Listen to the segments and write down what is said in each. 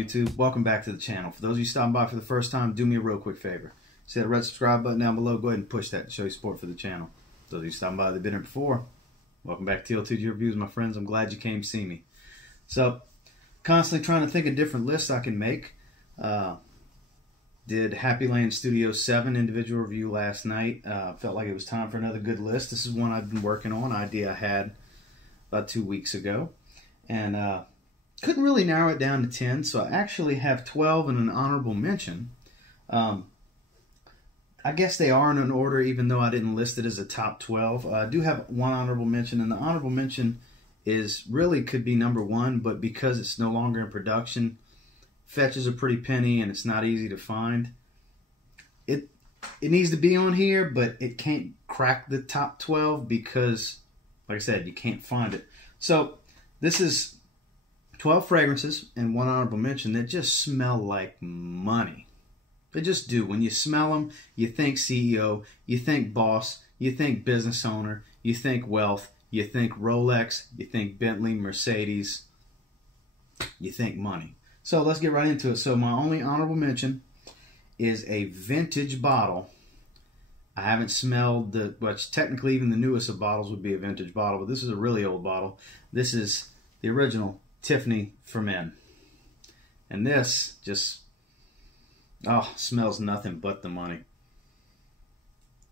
YouTube? Welcome back to the channel. For those of you stopping by for the first time, do me a real quick favor. See that red subscribe button down below? Go ahead and push that to show your support for the channel. Those of you stopping by that have been here before, welcome back to TLTG Reviews, my friends. I'm glad you came to see me. So, constantly trying to think of different lists I can make. Did Happy Land Studio 7 individual review last night. Felt like it was time for another good list. This is one I've been working on, idea I had about 2 weeks ago. And couldn't really narrow it down to 10, so I actually have 12 and an honorable mention. I guess they are in an order, even though I didn't list it as a top 12. I do have one honorable mention, and the honorable mention is really could be number 1, but because it's no longer in production, fetches a pretty penny and it's not easy to find. It needs to be on here, but it can't crack the top 12 because, like I said, you can't find it. So this is 12 fragrances and one honorable mention that just smell like money. They just do. When you smell them, you think CEO, you think boss, you think business owner, you think wealth, you think Rolex, you think Bentley, Mercedes, you think money. So let's get right into it. So my only honorable mention is a vintage bottle. I haven't smelled the, which technically even the newest of bottles would be a vintage bottle, but this is a really old bottle. This is the original Tiffany for Men. And this just, oh, smells nothing but the money.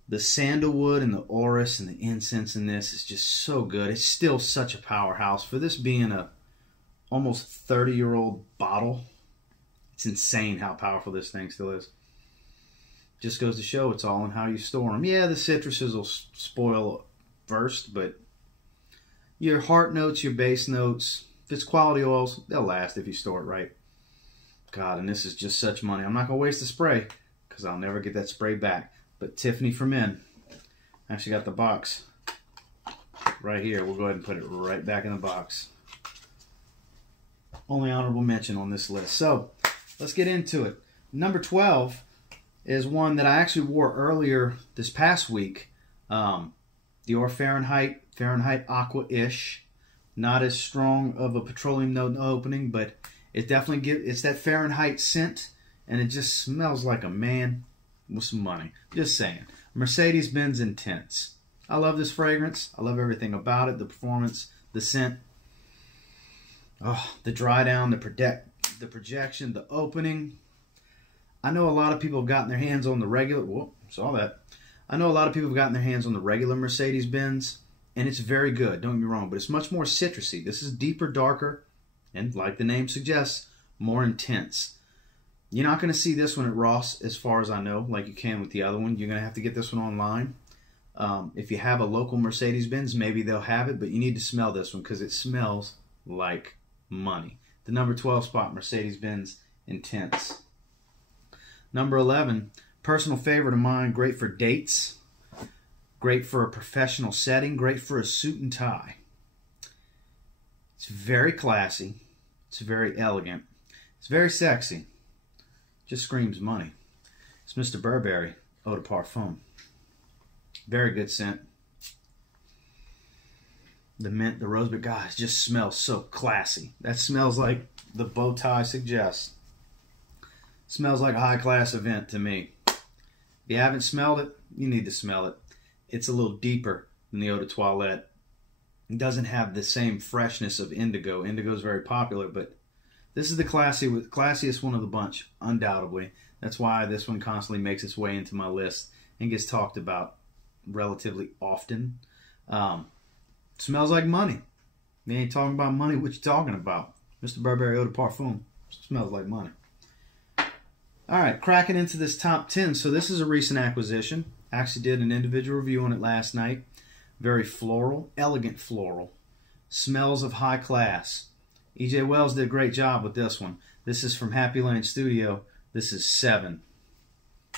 The sandalwood and the orris and the incense in this is just so good. It's still such a powerhouse. For this being a almost 30-year-old bottle, it's insane how powerful this thing still is. Just goes to show it's all in how you store them. Yeah, the citruses will spoil first, but your heart notes, your base notes, if it's quality oils, they'll last if you store it right. God, and this is just such money. I'm not going to waste the spray because I'll never get that spray back. But Tiffany for Men. I actually got the box right here. We'll go ahead and put it right back in the box. Only honorable mention on this list. So, let's get into it. Number 12 is one that I actually wore earlier this past week. Dior Fahrenheit Aqua-ish. Not as strong of a petroleum note in the opening, but it definitely it's that Fahrenheit scent, and it just smells like a man with some money. Just saying. Mercedes-Benz Intense. I love this fragrance. I love everything about it. The performance, the scent. Oh, the dry down, the projection, the opening. I know a lot of people have gotten their hands on the regular. Whoop, saw that. I know a lot of people have gotten their hands on the regular Mercedes-Benz, and it's very good. Don't get me wrong, but it's much more citrusy. This is deeper, darker, and like the name suggests, more intense. You're not going to see this one at Ross, as far as I know, like you can with the other one. You're going to have to get this one online. If you have a local Mercedes-Benz, maybe they'll have it, but you need to smell this one because it smells like money. The number 12 spot, Mercedes-Benz Intense. Number 11, personal favorite of mine, great for dates, great for a professional setting, great for a suit and tie. It's very classy, it's very elegant, it's very sexy, just screams money. It's Mr. Burberry Eau de Parfum. Very good scent. The mint, the rose, but God, it just smells so classy. That smells like the bow tie suggests. Smells like a high-class event to me. If you haven't smelled it, you need to smell it. It's a little deeper than the Eau de Toilette. It doesn't have the same freshness of indigo. Indigo is very popular, but this is the classiest one of the bunch, undoubtedly. That's why this one constantly makes its way into my list and gets talked about relatively often. Smells like money. You ain't talking about money, what you talking about? Mr. Burberry Eau de Parfum. Smells like money. Alright, cracking into this top 10. So this is a recent acquisition. Actually did an individual review on it last night. Very floral, elegant floral. Smells of high class. E.J. Wells did a great job with this one. This is from Happy Land Studio. This is 7.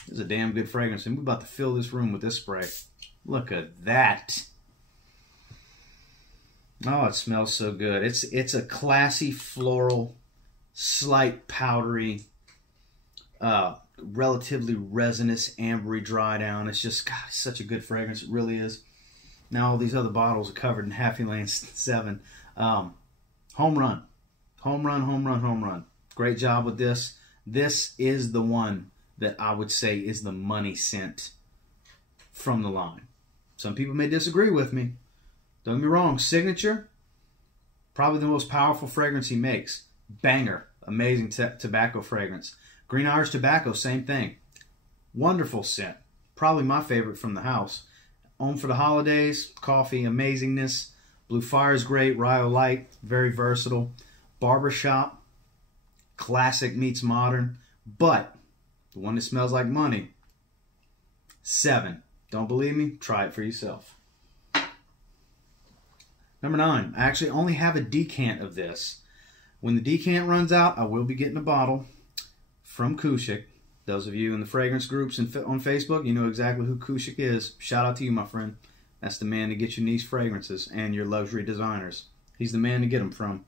This is a damn good fragrance. And we're about to fill this room with this spray. Look at that. Oh, it smells so good. It's a classy floral, slight powdery, relatively resinous, ambery dry down. It's just, God, it's such a good fragrance. It really is. Now all these other bottles are covered in Happy Land 7. Home run. Home run, home run, home run. Great job with this. This is the one that I would say is the money scent from the line. Some people may disagree with me. Don't get me wrong. Signature, probably the most powerful fragrance he makes. Banger. Amazing tobacco fragrance. Green Irish Tobacco, same thing. Wonderful scent. Probably my favorite from the house. Homme for the holidays. Coffee, amazingness. Blue Fire is great. Rio Light, very versatile. Barbershop, classic meets modern. But the one that smells like money, 7. Don't believe me? Try it for yourself. Number 9. I actually only have a decant of this. When the decant runs out, I will be getting a bottle from Kushik. Those of you in the fragrance groups and on Facebook, you know exactly who Kushik is. Shout out to you, my friend. That's the man to get your niche fragrances and your luxury designers. He's the man to get them from.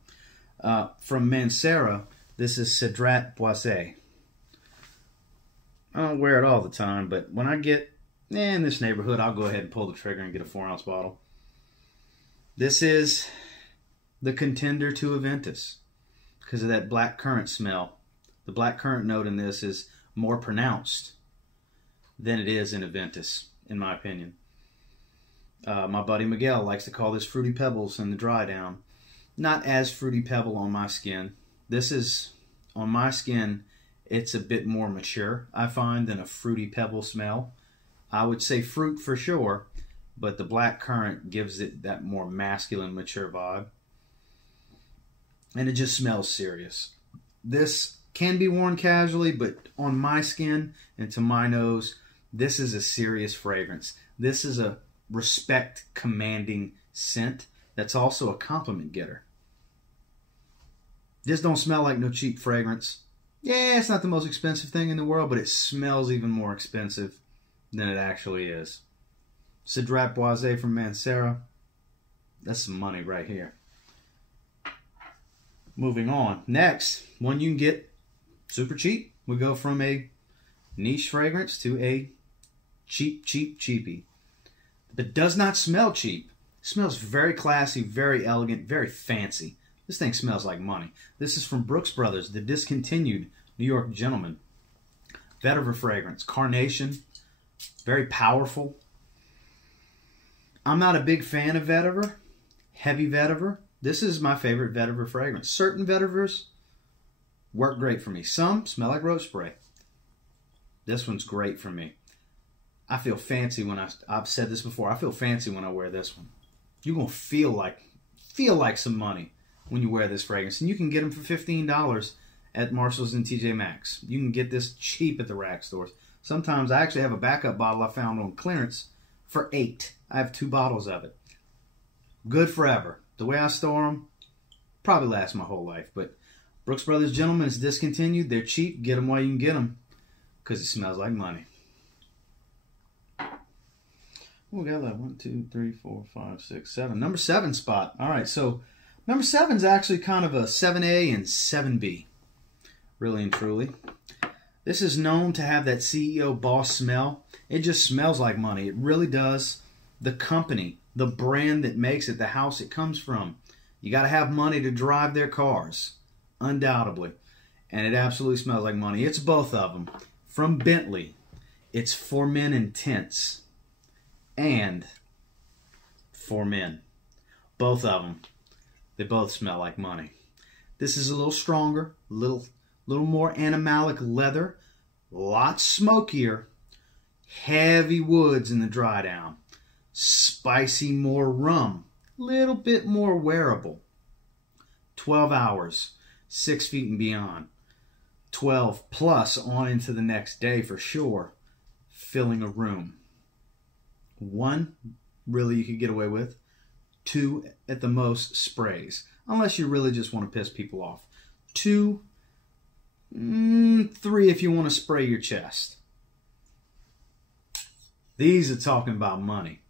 From Mancera, this is Cedric Bois. I don't wear it all the time, but when I get in this neighborhood, I'll go ahead and pull the trigger and get a 4-ounce bottle. This is the contender to Aventus because of that black currant smell. The black currant note in this is more pronounced than it is in Aventus, in my opinion. My buddy Miguel likes to call this Fruity Pebbles in the dry down. Not as Fruity Pebble on my skin. This is, on my skin, it's a bit more mature, I find, than a Fruity Pebble smell. I would say fruit for sure, but the black currant gives it that more masculine, mature vibe. And it just smells serious. This can be worn casually, but on my skin and to my nose, this is a serious fragrance. This is a respect-commanding scent that's also a compliment getter. This don't smell like no cheap fragrance. Yeah, it's not the most expensive thing in the world, but it smells even more expensive than it actually is. Cedric Bois from Mancera. That's some money right here. Moving on. Next, one you can get super cheap. We go from a niche fragrance to a cheapie. But does not smell cheap. It smells very classy, very elegant, very fancy. This thing smells like money. This is from Brooks Brothers, the discontinued New York gentleman. Vetiver fragrance. Carnation. Very powerful. I'm not a big fan of vetiver. Heavy vetiver. This is my favorite vetiver fragrance. Certain vetivers work great for me. Some smell like rose spray. This one's great for me. I feel fancy when I've said this before. I feel fancy when I wear this one. You're going to feel like some money when you wear this fragrance. And you can get them for $15 at Marshall's and TJ Maxx. You can get this cheap at the rack stores. Sometimes I actually have a backup bottle I found on clearance for $8. I have 2 bottles of it. Good forever. The way I store them, probably lasts my whole life. But Brooks Brothers Gentleman is discontinued. They're cheap. Get them while you can get them because it smells like money. We got that 1, 2, 3, 4, 5, 6, 7. Number 7 spot. All right, so number 7 is actually kind of a 7A and 7B, really and truly. This is known to have that CEO boss smell. It just smells like money. It really does. The company, the brand that makes it, the house it comes from. You got to have money to drive their cars, undoubtedly. And it absolutely smells like money. It's both of them. From Bentley, it's For Men Intense and For Men. Both of them. They both smell like money. This is a little stronger, a little more animalic leather, a lot smokier, heavy woods in the dry down, spicy more rum, little bit more wearable. 12 hours, 6 feet and beyond. 12 plus on into the next day for sure, filling a room. 1, really you could get away with. 2, at the most, sprays. Unless you really just want to piss people off. 2, 3 if you want to spray your chest. These are talking about money.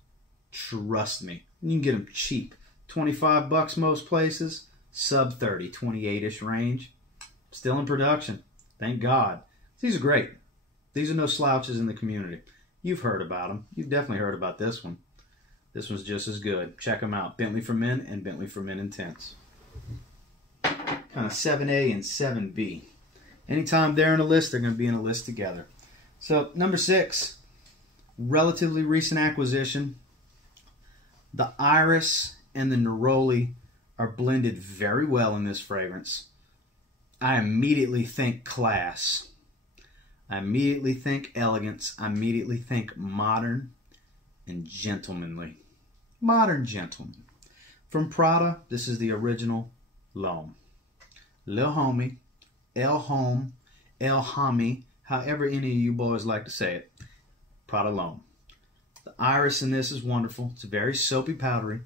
Trust me. You can get them cheap. $25 most places. Sub 30, 28-ish range. Still in production. Thank God. These are great. These are no slouches in the community. You've heard about them. You've definitely heard about this one. This one's just as good. Check them out. Bentley for Men and Bentley for Men Intense. Kind of 7A and 7B. anytime they're in a list, they're going to be in a list together. So, number 6, relatively recent acquisition. The iris and the neroli are blended very well in this fragrance. I immediately think class. I immediately think elegance. I immediately think modern and gentlemanly. Modern gentleman. From Prada, this is the original L'Homme. Homme, Homme, Homme, however any of you boys like to say it. Prada L'Homme. The iris in this is wonderful. It's very soapy powdery.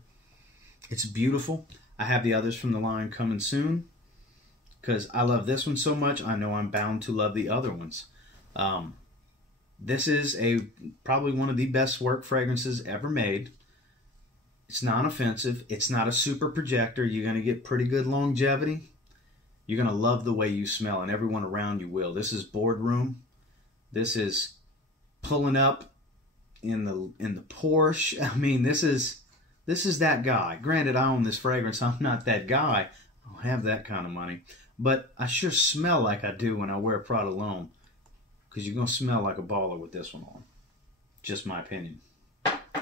It's beautiful. I have the others from the line coming soon because I love this one so much. I know I'm bound to love the other ones. This is probably one of the best work fragrances ever made. It's non-offensive. It's not a super projector. You're going to get pretty good longevity. You're going to love the way you smell, and everyone around you will. This is boardroom. This is pulling up in the Porsche. I mean, this is that guy. Granted, I own this fragrance. I'm not that guy. I don't have that kind of money. But I sure smell like I do when I wear Prada L'Homme, because you're going to smell like a baller with this one on. Just my opinion.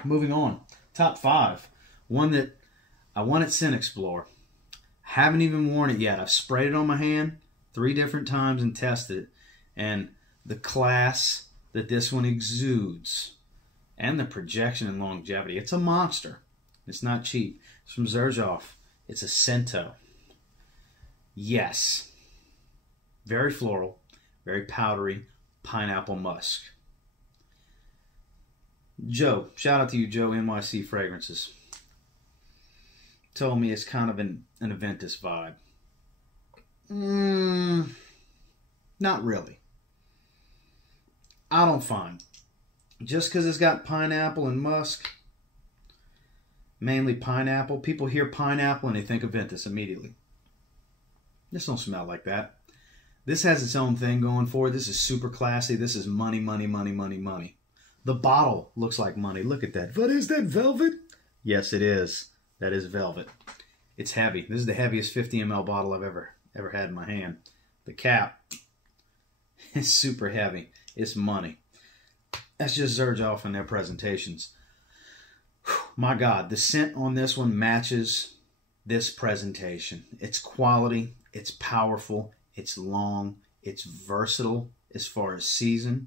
Moving on. Top 5. One that I won at Scent Explore. Haven't even worn it yet. I've sprayed it on my hand 3 different times and tested it. And the class that this one exudes and the projection and longevity. It's a monster. It's not cheap. It's from Zaharoff. It's a Cento. Yes. Very floral. Very powdery. Pineapple musk. Joe. Shout out to you, Joe. NYC Fragrances. Told me it's kind of an Aventus vibe. Not really. I don't find. Just because it's got pineapple and musk, mainly pineapple, people hear pineapple and they think Aventus immediately. This don't smell like that. This has its own thing going for it. This is super classy. This is money, money, money, money, money. The bottle looks like money. Look at that. What is that, velvet? Yes, it is. That is velvet. It's heavy. This is the heaviest 50 ml bottle I've ever had in my hand. The cap is super heavy. It's money. That's just Zaharoff in their presentations. Whew, my God, the scent on this one matches this presentation. It's quality. It's powerful. It's long. It's versatile as far as season.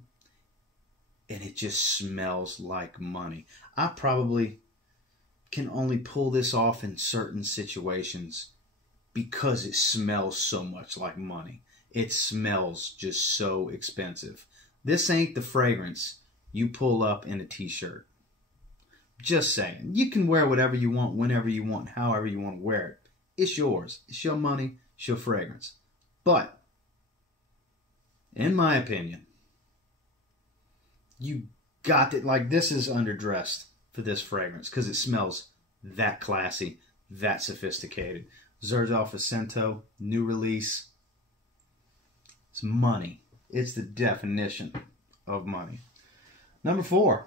And it just smells like money. I probably can only pull this off in certain situations because it smells so much like money. It smells just so expensive. This ain't the fragrance you pull up in a t-shirt. Just saying. You can wear whatever you want, whenever you want, however you want to wear it. It's yours. It's your money. It's your fragrance. But, in my opinion, you got it. Like, this is underdressed for this fragrance because it smells that classy, that sophisticated. Zaharoff Cento, new release. It's money. It's the definition of money. Number 4.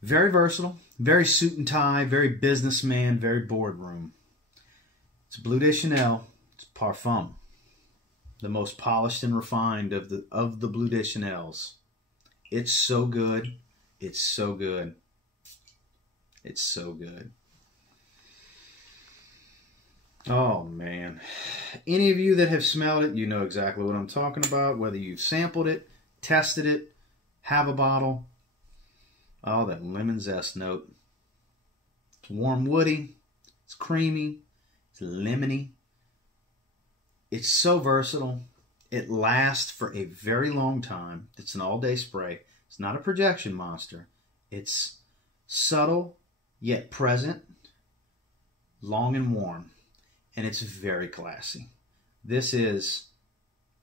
Very versatile, very suit and tie, very businessman, very boardroom. It's Bleu de Chanel. It's Parfum. The most polished and refined of the Bleu de Chanels. It's so good. It's so good. It's so good. Oh, man. Any of you that have smelled it, you know exactly what I'm talking about. Whether you've sampled it, tested it, have a bottle. Oh, that lemon zest note. It's warm woody. It's creamy. It's lemony. It's so versatile. It lasts for a very long time. It's an all-day spray. It's not a projection monster. It's subtle, yet present, long and warm. And it's very classy. This is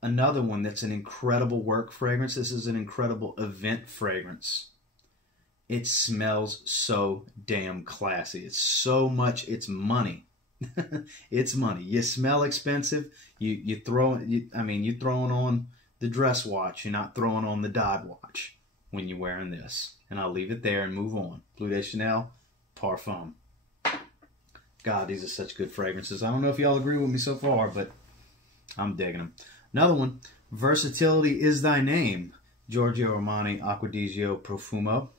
another one that's an incredible work fragrance. This is an incredible event fragrance. It smells so damn classy. It's so much, it's money. It's money. You smell expensive. You're throwing on the dress watch. You're not throwing on the Dodd watch when you're wearing this. And I'll leave it there and move on. Bleu de Chanel, Parfum. God, these are such good fragrances. I don't know if y'all agree with me so far, but I'm digging them. Another one, Versatility is Thy Name, Giorgio Armani Acqua di Gio Profumo,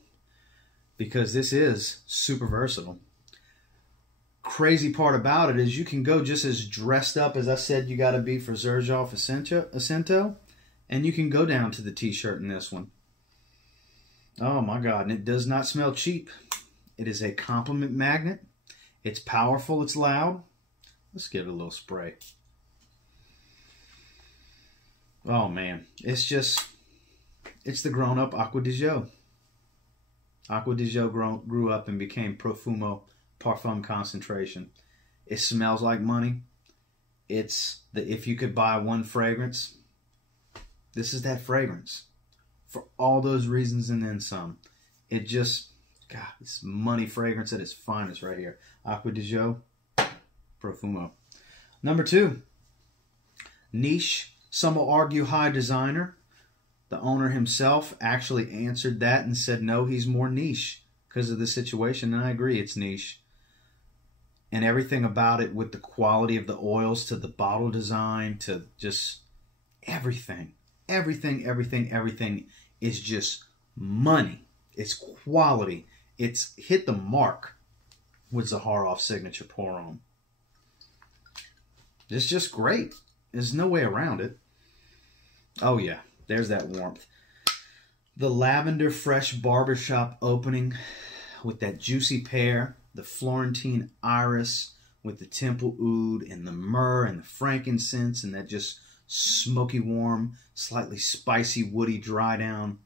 because this is super versatile. Crazy part about it is you can go just as dressed up as I said you got to be for Zaharoff Accento, and you can go down to the t-shirt in this one. Oh my God, and it does not smell cheap. It is a compliment magnet. It's powerful, it's loud. Let's give it a little spray. Oh man, it's the grown-up Acqua di Gio. Acqua di Gio grew up and became Profumo Parfum Concentration. It smells like money. It's if you could buy one fragrance, this is that fragrance. For all those reasons and then some. It just, God, it's money fragrance at its finest right here. Acqua di Gio Profumo. Number 2, niche. Some will argue high designer. The owner himself actually answered that and said, no, he's more niche because of the situation. And I agree, it's niche. And everything about it, with the quality of the oils to the bottle design to just everything. Everything is just money. It's quality. It's hit the mark with Zaharoff signature pour-on. It's just great. There's no way around it. Oh yeah, there's that warmth. The lavender fresh barbershop opening with that juicy pear, the Florentine iris with the temple oud and the myrrh and the frankincense and that just smoky warm, slightly spicy woody dry down.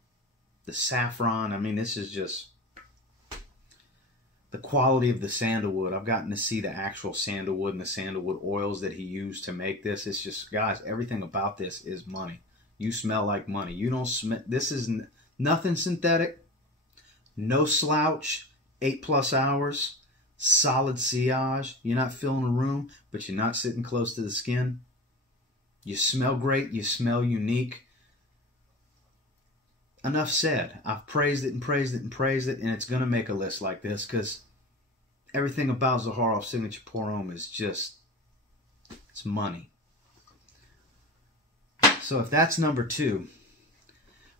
The saffron, I mean, this is just the quality of the sandalwood. I've gotten to see the actual sandalwood and the sandalwood oils that he used to make this. It's just, guys, everything about this is money. You smell like money. You don't smell, this is nothing synthetic, no slouch, 8+ hours, solid sillage. You're not filling a room, but you're not sitting close to the skin. You smell great. You smell unique. Enough said. I've praised it and praised it and praised it, and it's going to make a list like this because everything about Zaharoff signature pour-on is just, it's money. So if that's number 2,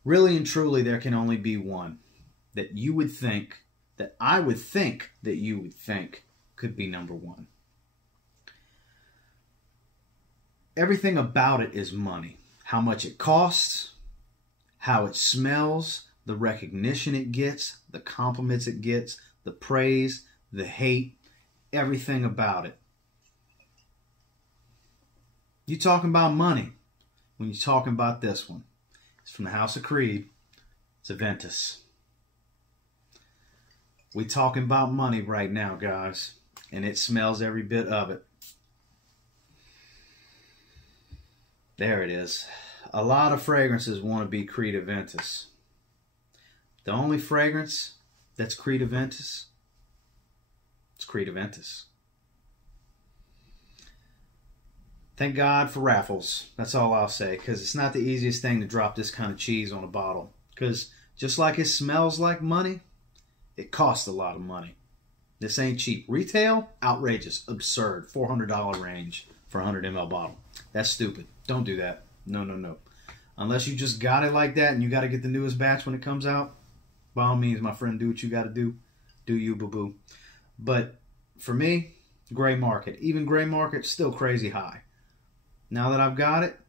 really and truly there can only be one that you would think, that I would think that you would think could be number 1. Everything about it is money. How much it costs, how it smells, the recognition it gets, the compliments it gets, the praise, the hate, everything about it. You talking about money when you're talking about this one. It's from the House of Creed. It's Aventus. We talking about money right now, guys, and it smells every bit of it. There it is. A lot of fragrances want to be Creed Aventus. The only fragrance that's Creed Aventus, it's Creed Aventus. Thank God for raffles. That's all I'll say, because it's not the easiest thing to drop this kind of cheese on a bottle. Because just like it smells like money, it costs a lot of money. This ain't cheap. Retail, outrageous, absurd, $400 range for a 100 ml bottle. That's stupid. Don't do that. No, no, no. Unless you just got it like that and you got to get the newest batch when it comes out, by all means, my friend, do what you got to do. Do you, boo-boo. But for me, gray market. Even gray market, still crazy high. Now that I've got it,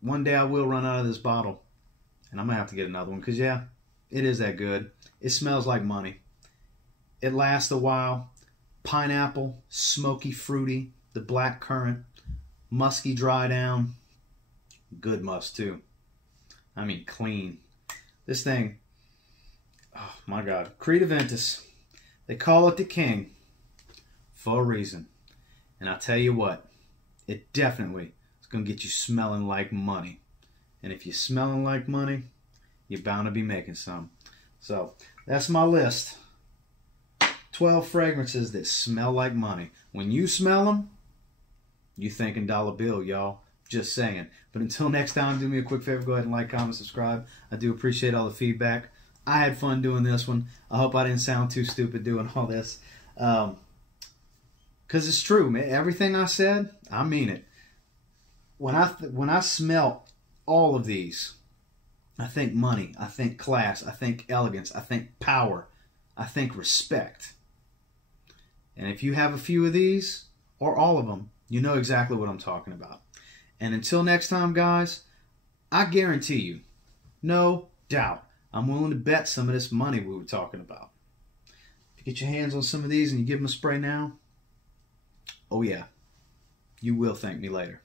one day I will run out of this bottle. And I'm going to have to get another one because, yeah, it is that good. It smells like money. It lasts a while. Pineapple, smoky, fruity, the black currant, musky dry down. Good musk, too. I mean, clean. This thing, oh my God. Creed Aventus. They call it the king for a reason. And I'll tell you what, it definitely is going to get you smelling like money. And if you're smelling like money, you're bound to be making some. So, that's my list. 12 fragrances that smell like money. When you smell them, you thinking dollar bill, y'all. Just saying. But until next time, do me a quick favor. Go ahead and like, comment, subscribe. I do appreciate all the feedback. I had fun doing this one. I hope I didn't sound too stupid doing all this. Because it's true, man. Everything I said, I mean it. when I smell all of these, I think money, I think class, I think elegance, I think power, I think respect. And if you have a few of these, or all of them, you know exactly what I'm talking about. And until next time, guys, I guarantee you, no doubt, I'm willing to bet some of this money we were talking about. If you get your hands on some of these and you give them a spray now, oh yeah, you will thank me later.